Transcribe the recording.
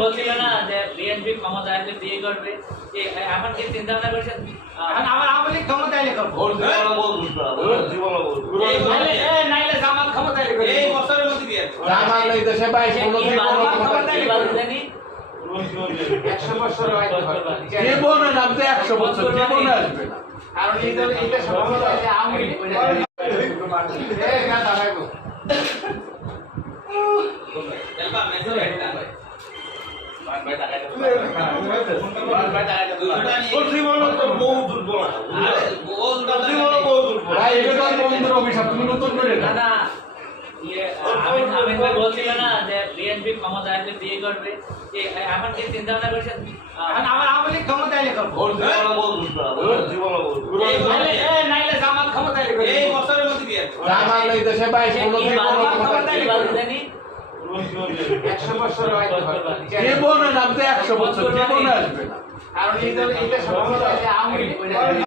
বলছিল না যে বিএনপি ক্ষমতা আসলে বিয়ে করবে, এখন কি চিন্তা ভাবনা করছেন? আমার আওয়ামী ক্ষমতা এলে করবো, নাইলে জামাত ক্ষমতা এলে করবো। এই বছরের মধ্যে বিয়ে জামাত এই দেশে 22 ক্ষমতা এলে করবো। 100 বছর হয়তো জীবনে নামতে 100 বছর জীবনে আসবে না, কারণ এইটা সমস্যা আছে আওয়ামী লীগ করে বলছিল না যে বিএনপি ক্ষমতা আসলে বিয়ে করবে, এখন কি চিন্তা ভাবনা করছেন? আমার আওয়ামী লীগ ক্ষমতা এলে করবো, নাইলে জামাত ক্ষমতা এলে করবো। এই বছরের মধ্যে বিয়ে জামাত এই দেশে 22 ক্ষমতা এলে করবো। 100 বছর হয়তো জীবনে নামতে 100 বছর জীবনে আসবে না, কারণ এইটা সমস্যা আছে আওয়ামী লীগ করে